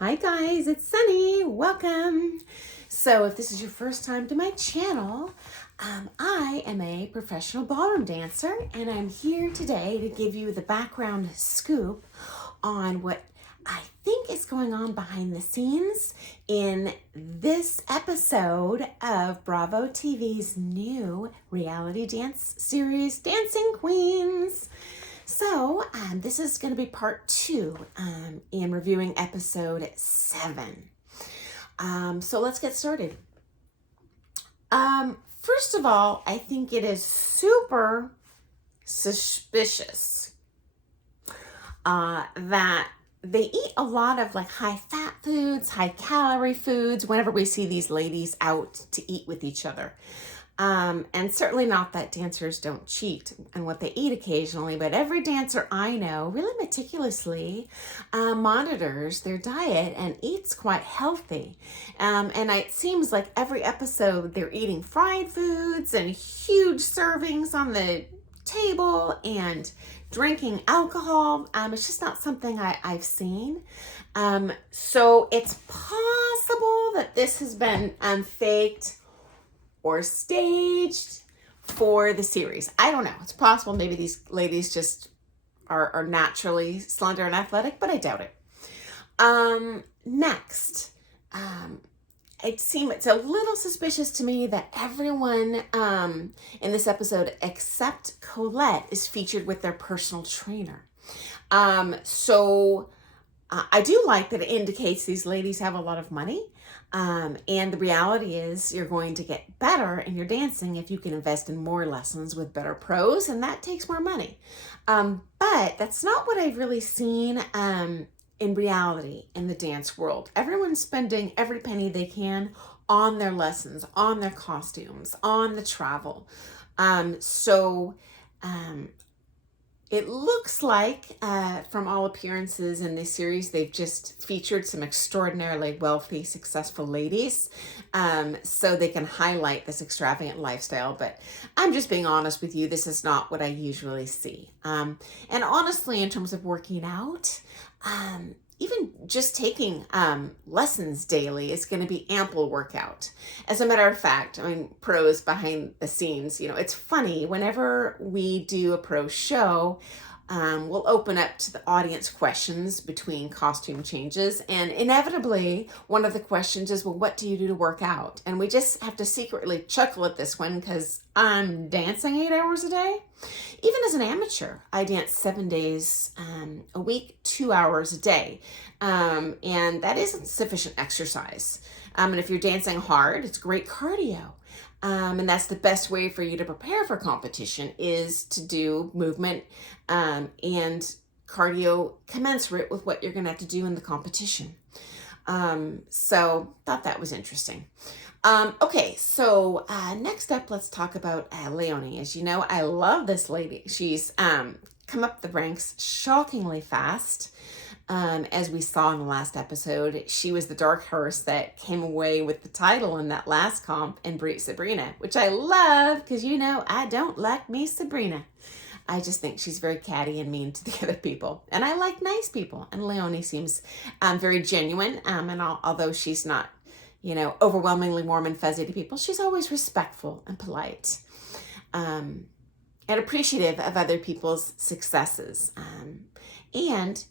Hi guys, it's Sunny. Welcome. So if this is your first time to my channel, I am a professional ballroom dancer and I'm here today to give you the background scoop on what I think is going on behind the scenes in this episode of Bravo TV's new reality dance series, Dancing Queens. So this is going to be part 2 in reviewing episode 7. So let's get started. First of all, I think it is super suspicious that they eat a lot of like high fat foods, high calorie foods whenever we see these ladies out to eat with each other. And certainly not that dancers don't cheat and what they eat occasionally, but every dancer I know really meticulously monitors their diet and eats quite healthy. And it seems like every episode they're eating fried foods and huge servings on the table and drinking alcohol. It's just not something I've seen. So it's possible that this has been faked or staged for the series. I don't know. It's possible maybe these ladies just are naturally slender and athletic, but I doubt it. Next, it's a little suspicious to me that everyone in this episode except Colette is featured with their personal trainer. So I do like that it indicates these ladies have a lot of money. And the reality is you're going to get better in your dancing if you can invest in more lessons with better pros, and that takes more money. But that's not what I've really seen in reality in the dance world. Everyone's spending every penny they can on their lessons, on their costumes, on the travel. It looks like, from all appearances in this series, they've just featured some extraordinarily wealthy, successful ladies so they can highlight this extravagant lifestyle. But I'm just being honest with you, this is not what I usually see. And honestly, in terms of working out, even just taking lessons daily is going to be ample workout. As a matter of fact, pros behind the scenes, it's funny, whenever we do a pro show, we'll open up to the audience questions between costume changes. And inevitably, one of the questions is, well, what do you do to work out? And we just have to secretly chuckle at this one because I'm dancing 8 hours a day. Even as an amateur, I dance 7 days a week, 2 hours a day. And that isn't sufficient exercise. And if you're dancing hard, it's great cardio. And that's the best way for you to prepare for competition is to do movement and cardio commensurate with what you're going to have to do in the competition. So thought that was interesting. Okay, so next up, let's talk about Leonie. As you know, I love this lady. She's come up the ranks shockingly fast. As we saw in the last episode, she was the dark horse that came away with the title in that last comp in Sabrina, which I love because, I don't like me Sabrina. I just think she's very catty and mean to the other people. And I like nice people. And Leonie seems very genuine. And although she's not, overwhelmingly warm and fuzzy to people, she's always respectful and polite. And appreciative of other people's successes. And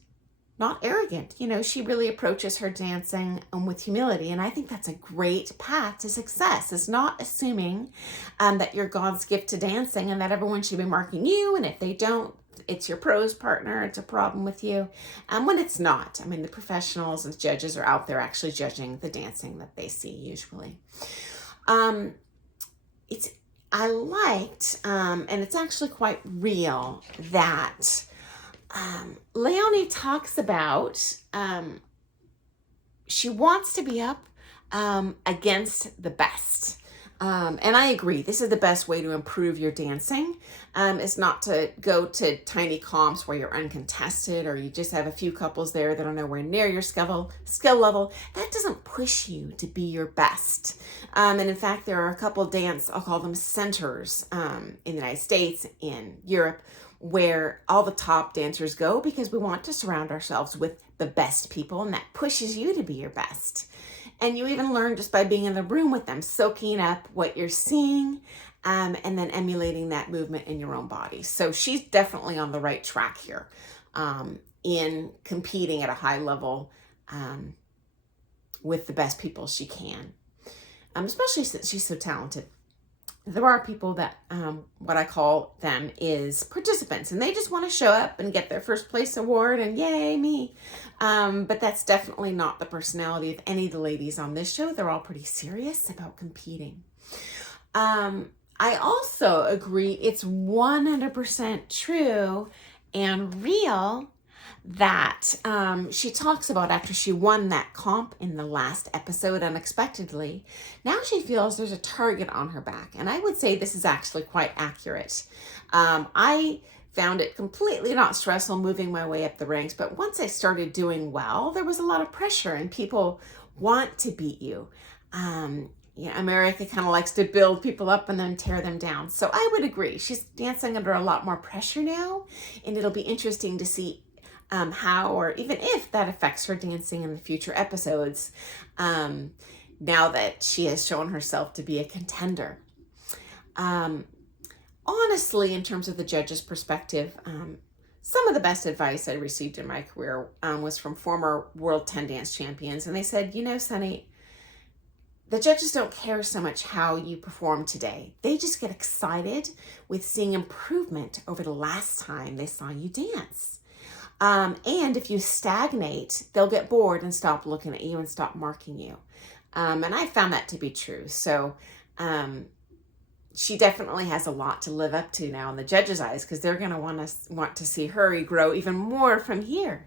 not arrogant. She really approaches her dancing with humility. And I think that's a great path to success. It's not assuming that you're God's gift to dancing and that everyone should be marking you. And if they don't, it's your pros partner. It's a problem with you. When it's not. The professionals and judges are out there actually judging the dancing that they see usually. I liked, and it's actually quite real, that Leonie talks about she wants to be up against the best. And I agree. This is the best way to improve your dancing. Is not to go to tiny comps where you're uncontested or you just have a few couples there that are nowhere near your skill level. That doesn't push you to be your best. And in fact, there are a couple I'll call them centers in the United States, in Europe, where all the top dancers go, because we want to surround ourselves with the best people, and that pushes you to be your best. And you even learn just by being in the room with them, soaking up what you're seeing, and then emulating that movement in your own body. So she's definitely on the right track here, in competing at a high level with the best people she can, especially since she's so talented. There are people that, what I call them is participants, and they just want to show up and get their first place award and yay, me. But that's definitely not the personality of any of the ladies on this show. They're all pretty serious about competing. I also agree it's 100% true and real that she talks about after she won that comp in the last episode unexpectedly. Now she feels there's a target on her back. And I would say this is actually quite accurate. I found it completely not stressful moving my way up the ranks, but once I started doing well, there was a lot of pressure and people want to beat you. America kind of likes to build people up and then tear them down. So I would agree. She's dancing under a lot more pressure now, and it'll be interesting to see how, or even if, that affects her dancing in the future episodes, now that she has shown herself to be a contender. Honestly, in terms of the judge's perspective, some of the best advice I received in my career was from former World 10 Dance champions. And they said, Sunny, the judges don't care so much how you perform today. They just get excited with seeing improvement over the last time they saw you dance. And if you stagnate, they'll get bored and stop looking at you and stop marking you. And I found that to be true. So she definitely has a lot to live up to now in the judges' eyes, because they're going to want to see her grow even more from here.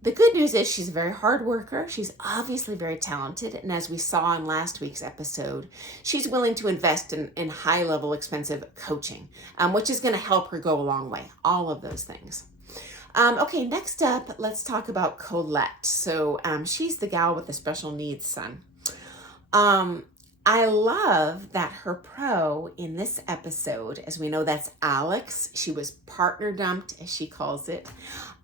The good news is she's a very hard worker. She's obviously very talented. And as we saw in last week's episode, she's willing to invest in high-level, expensive coaching, which is going to help her go a long way. All of those things. Okay, next up, let's talk about Colette. So she's the gal with the special needs son. I love that her pro in this episode, as we know, that's Alex. She was partner dumped, as she calls it,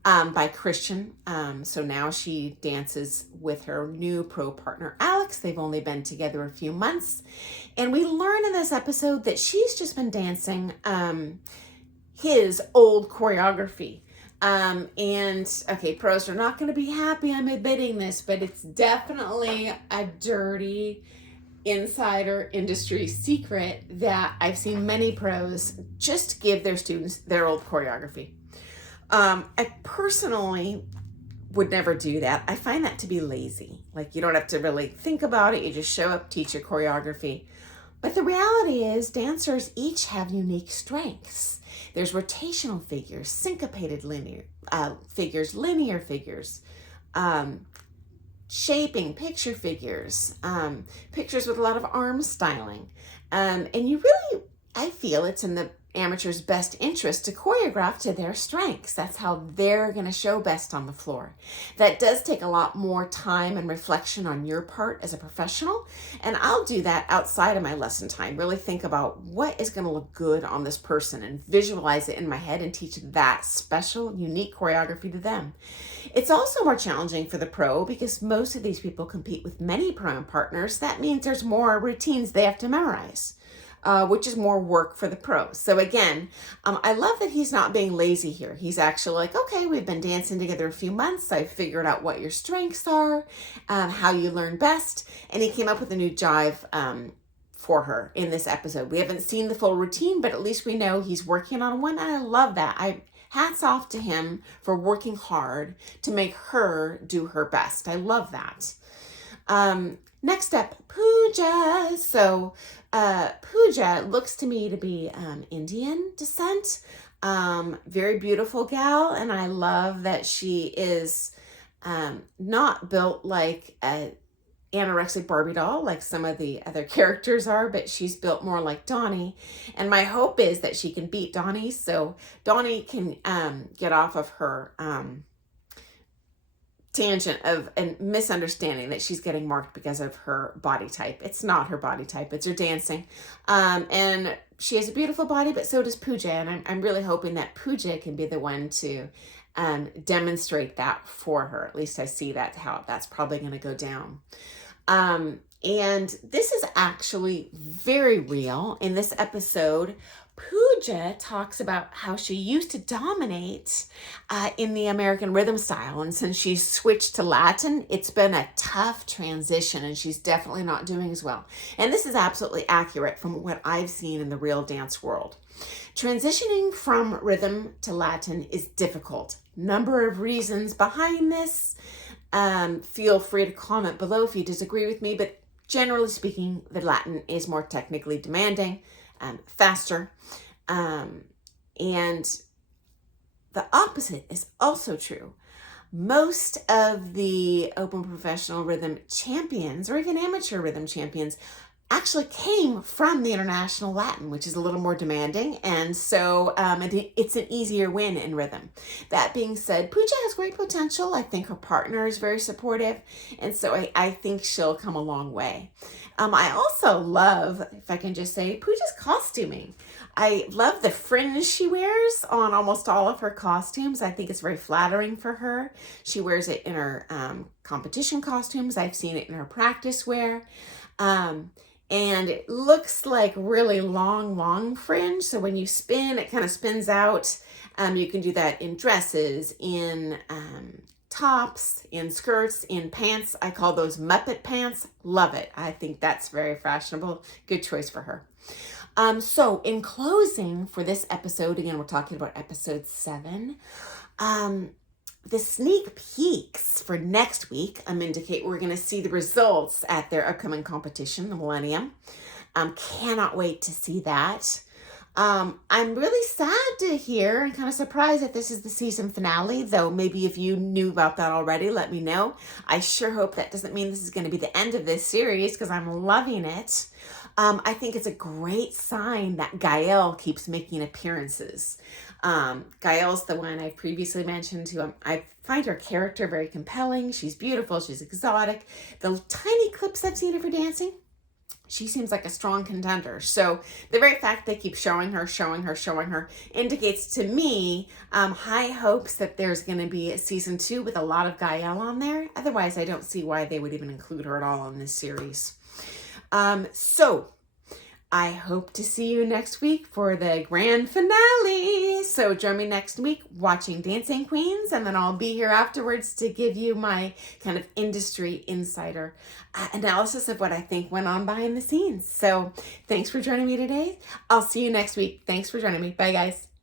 by Christian. So now she dances with her new pro partner, Alex. They've only been together a few months. And we learn in this episode that she's just been dancing his old choreography. Okay, pros are not going to be happy I'm admitting this, but it's definitely a dirty insider industry secret that I've seen many pros just give their students their old choreography. I personally would never do that. I find that to be lazy. Like, you don't have to really think about it. You just show up, teach your choreography. But the reality is dancers each have unique strengths. There's rotational figures, syncopated linear figures, linear figures, shaping, picture figures, pictures with a lot of arm styling. And you really, I feel it's in the amateur's best interest to choreograph to their strengths. That's how they're going to show best on the floor. That does take a lot more time and reflection on your part as a professional. And I'll do that outside of my lesson time. Really think about what is going to look good on this person and visualize it in my head and teach that special, unique choreography to them. It's also more challenging for the pro because most of these people compete with many pro partners. That means there's more routines they have to memorize. Which is more work for the pros. So again, I love that he's not being lazy here. He's actually like, okay, we've been dancing together a few months. I've figured out what your strengths are, how you learn best. And he came up with a new jive for her in this episode. We haven't seen the full routine, but at least we know he's working on one. And I love that. Hats off to him for working hard to make her do her best. I love that. Next up, Pooja. So Pooja looks to me to be Indian descent. Very beautiful gal, and I love that she is not built like an anorexic Barbie doll like some of the other characters are, but she's built more like Donnie. And my hope is that she can beat Donnie, so Donnie can get off of her tangent of a misunderstanding that she's getting marked because of her body type. It's not her body type, it's her dancing. And she has a beautiful body, but so does Pooja. And I'm really hoping that Pooja can be the one to demonstrate that for her. At least I see that, how that's probably going to go down. And this is actually very real. In this episode, Pooja talks about how she used to dominate in the American rhythm style. And since she's switched to Latin, it's been a tough transition, and she's definitely not doing as well. And this is absolutely accurate from what I've seen in the real dance world. Transitioning from rhythm to Latin is difficult. Number of reasons behind this. Feel free to comment below if you disagree with me, but generally speaking, the Latin is more technically demanding, faster, and the opposite is also true. Most of the open professional rhythm champions, or even amateur rhythm champions, actually came from the international Latin, which is a little more demanding, and so it's an easier win in rhythm. That being said, Pooja has great potential. I think her partner is very supportive, and so I think she'll come a long way. I also love, if I can just say, Pooja's costuming. I love the fringe she wears on almost all of her costumes. I think it's very flattering for her. She wears it in her competition costumes. I've seen it in her practice wear. And it looks like really long fringe. So when you spin, it kind of spins out. You can do that in dresses, in tops, in skirts, in pants. I call those Muppet pants. Love it. I think that's very fashionable. Good choice for her. So in closing for this episode, again, we're talking about episode 7. The sneak peeks for next week indicate we're going to see the results at their upcoming competition, the Millennium. Cannot wait to see that. I'm really sad to hear and kind of surprised that this is the season finale, though maybe if you knew about that already, let me know. I sure hope that doesn't mean this is going to be the end of this series, because I'm loving it. I think it's a great sign that Gael keeps making appearances. Gael's the one I previously mentioned, who I find her character very compelling. She's beautiful. She's exotic. The tiny clips I've seen of her dancing, she seems like a strong contender. So the very fact they keep showing her indicates to me high hopes that there's going to be a season 2 with a lot of Gael on there. Otherwise, I don't see why they would even include her at all in this series. So I hope to see you next week for the grand finale. So join me next week watching Dancing Queens, and then I'll be here afterwards to give you my kind of industry insider analysis of what I think went on behind the scenes. So thanks for joining me today. I'll see you next week. Thanks for joining me. Bye, guys.